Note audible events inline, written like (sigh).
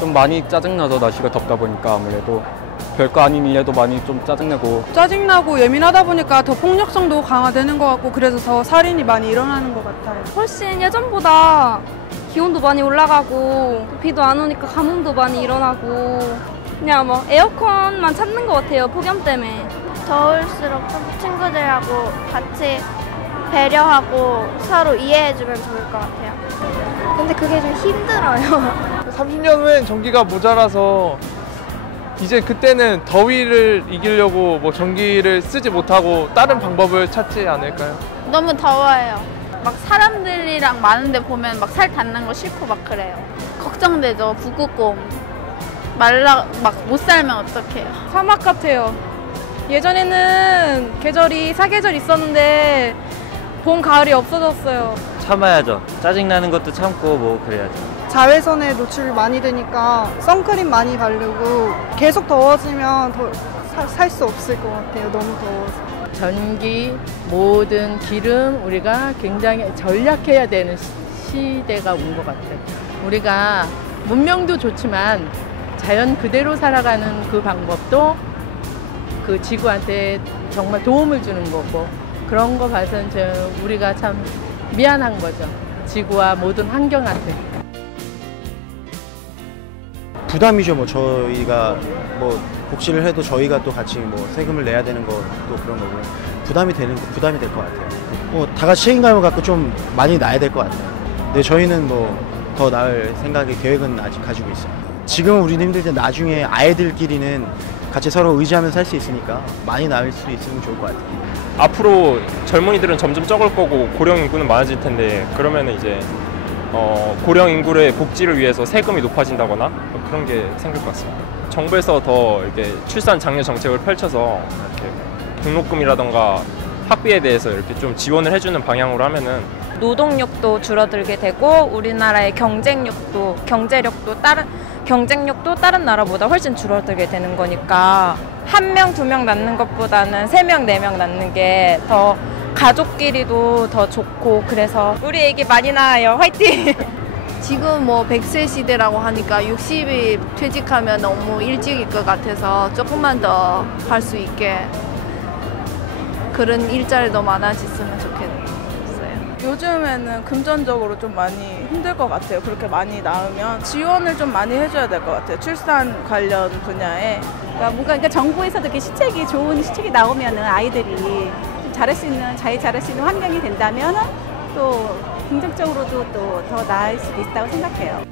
좀 많이 짜증나죠. 날씨가 덥다 보니까 아무래도 별거 아닌 일에도 많이 좀 짜증내고 짜증나고 예민하다 보니까 더 폭력성도 강화되는 것 같고 그래서 더 살인이 많이 일어나는 것 같아요. 훨씬 예전보다 기온도 많이 올라가고 비도 안 오니까 가뭄도 많이 일어나고 그냥 뭐 에어컨만 찾는 것 같아요 폭염 때문에 더울수록 좀 친구들하고 같이 배려하고 서로 이해해주면 좋을 것 같아요. 근데 그게 좀 힘들어요. (laughs) 30년 후엔 전기가 모자라서 이제 그때는 더위를 이기려고 뭐 전기를 쓰지 못하고 다른 방법을 찾지 않을까요? 너무 더워요. 막 사람들이랑 많은데 보면 막 살 닿는 거 싫고 막 그래요. 걱정되죠. 북극곰. 말라 막 못 살면 어떡해요. 사막 같아요. 예전에는 계절이 사계절 있었는데 봄, 가을이 없어졌어요. 참아야죠. 짜증 나는 것도 참고 뭐 그래야죠. 자외선에 노출 많이 되니까 선크림 많이 바르고 계속 더워지면 더살수 없을 것 같아요. 너무 더워서. 전기, 모든 기름 우리가 굉장히 전략해야 되는 시- 시대가 온 것 같아요. 우리가 문명도 좋지만 자연 그대로 살아가는 그 방법도 그 지구한테 정말 도움을 주는 거고 그런 거 봐서는 저 우리가 참 미안한 거죠. 지구와 모든 환경한테. 부담이죠. 뭐 저희가 뭐 복지를 해도 저희가 또 같이 뭐 세금을 내야 되는 것도 그런 거고 부담이 되는 부담이 될 것 같아요. 뭐 다 같이 책임감을 갖고 좀 많이 나야 될 것 같아요. 근데 저희는 뭐 더 나을 생각의 계획은 아직 가지고 있어요. 지금 우리는 힘들지 나중에 아이들끼리는 같이 서로 의지하면서 살 수 있으니까 많이 나을 수 있으면 좋을 것 같아요. 앞으로 젊은이들은 점점 적을 거고 고령 인구는 많아질 텐데 그러면은 이제 어, 고령 인구의 복지를 위해서 세금이 높아진다거나 뭐 그런 게 생길 것 같습니다. 정부에서 더 이렇게 출산 장려 정책을 펼쳐서 이렇게 등록금이라던가 학비에 대해서 이렇게 좀 지원을 해주는 방향으로 하면은 노동력도 줄어들게 되고 우리나라의 경쟁력도 경제력도 다른 경쟁력도 다른 나라보다 훨씬 줄어들게 되는 거니까 한 명 두 명 낳는 것보다는 세 명 네 명 낳는 게 더 가족끼리도 더 좋고 그래서 우리 애기 많이 낳아요 화이팅 (laughs) 지금 뭐 100세 시대라고 하니까 60이 퇴직하면 너무 일찍일 것 같아서 조금만 더 할 수 있게 그런 일자리도 많아졌으면 좋겠어요. 요즘에는 금전적으로 좀 많이 힘들 것 같아요. 그렇게 많이 낳으면 지원을 좀 많이 해줘야 될 것 같아요. 출산 관련 분야에. 그러니까 뭔가 그러니까 정부에서 이렇게 시책이 좋은 시책이 나오면은 아이들이 좀 잘할 수 있는 잘 자랄 수 있는 환경이 된다면은 또 긍정적으로도 또 더 나을 수도 있다고 생각해요.